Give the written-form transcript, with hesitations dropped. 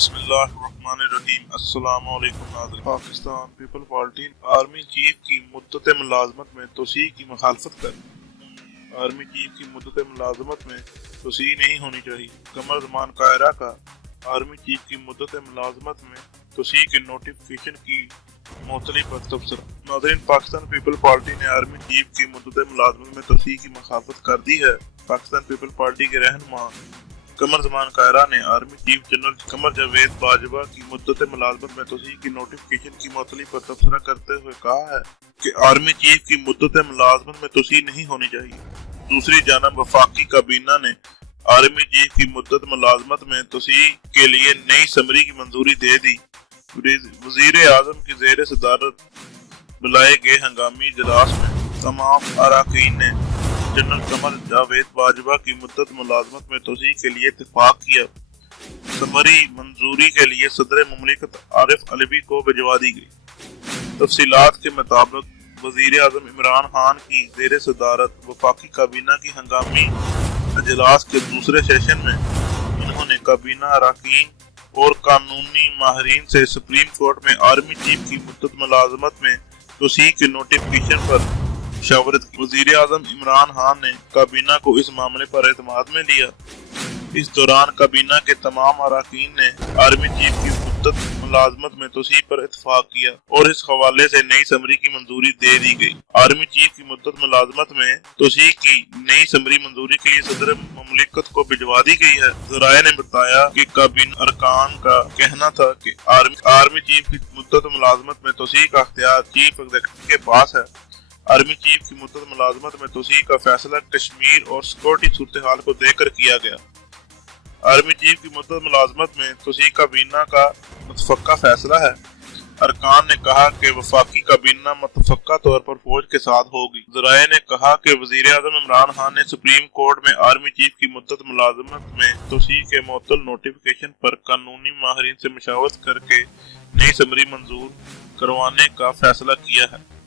بسم اللہ الرحمن الرحیم۔ السلام علیکم ناظرین۔ Pakistan people party army chief کی مدت ملازمت میں توسیع کی مخالفت کر آرمی چیف کی مدت ملازمت میں توسیع نہیں ہونی چاہیے۔ قمر زمان قاہرہ کا آرمی چیف کی مدت ملازمت میں توسیع کے نوٹیفیکیشن کی معطلی پر تبصرہ۔ ناظرین، پاکستان پیپل پارٹی نے آرمی چیف کی مدت ملازمت میں توسیع کی مخالفت کر دی ہے۔ پاکستان پیپل پارٹی کے رہنما قمر زمان قاہرہ نے army chief general Qamar Javed Bajwa کی مدت ملازمت میں توسیع کی نوٹیفیکیشن کی معطلی پر تبصرہ کرتے ہوئے کہا ہے کہ آرمی چیف کی مدت ملازمت میں توسیع نہیں ہونی چاہیے۔ دوسری جانب وفاقی کابینہ نے آرمی چیف کی مدت ملازمت میں توسیع کے لیے نئی سمری کی منظوری دے دی۔ وزیر اعظم کی زیر صدارت بلائے گئے ہنگامی اجلاس میں تمام اراکین نے جنرل قمر جاوید باجوہ کی مدت ملازمت میں توسیع کے لیے اتفاق کیا۔ سمری منظوری کے لیے صدر مملکت عارف علوی کو بھجوا دی گئی۔ تفصیلات کے مطابق وزیر اعظم عمران خان کی زیر صدارت وفاقی کابینہ کی ہنگامی اجلاس کے دوسرے سیشن میں انہوں نے کابینہ اراکین اور قانونی ماہرین سے سپریم کورٹ میں آرمی چیف کی مدت ملازمت میں توسیع کے نوٹیفیکیشن پر مشاورت کی۔ وزیر اعظم عمران خان نے کابینہ کو اس معاملے پر اعتماد میں لیا۔ اس دوران کابینہ کے تمام اراکین نے آرمی چیف کی مدت ملازمت میں توسیع پر اتفاق کیا اور اس حوالے سے نئی سمری کی منظوری دے دی گئی۔ آرمی چیف کی مدت ملازمت میں توسیع کی نئی سمری منظوری کے لیے صدر مملکت کو بھجوا دی گئی ہے۔ ذرائع نے بتایا کہ کابینہ ارکان کا کہنا تھا کہ آرمی چیف کی مدت ملازمت میں توسیع کا اختیار چیف ایگزیکٹو کے پاس ہے۔ آرمی چیف کی مدت ملازمت میں توسیع کا فیصلہ کشمیر اور سیکورٹی صورتحال کو دیکھ کر کیا گیا۔ آرمی چیف کی مدت ملازمت میں توسیع کابینہ کا متفقہ فیصلہ ہے۔ ارکان نے کہا کہ وفاقی کابینہ متفقہ طور پر فوج کے ساتھ ہوگی۔ ذرائع نے کہا کہ وزیر اعظم عمران خان نے سپریم کورٹ میں آرمی چیف کی مدت ملازمت میں توسیع کے معطل نوٹیفیکیشن پر قانونی ماہرین سے مشاورت کر کے نئی سمری منظور کروانے کا فیصلہ کیا ہے۔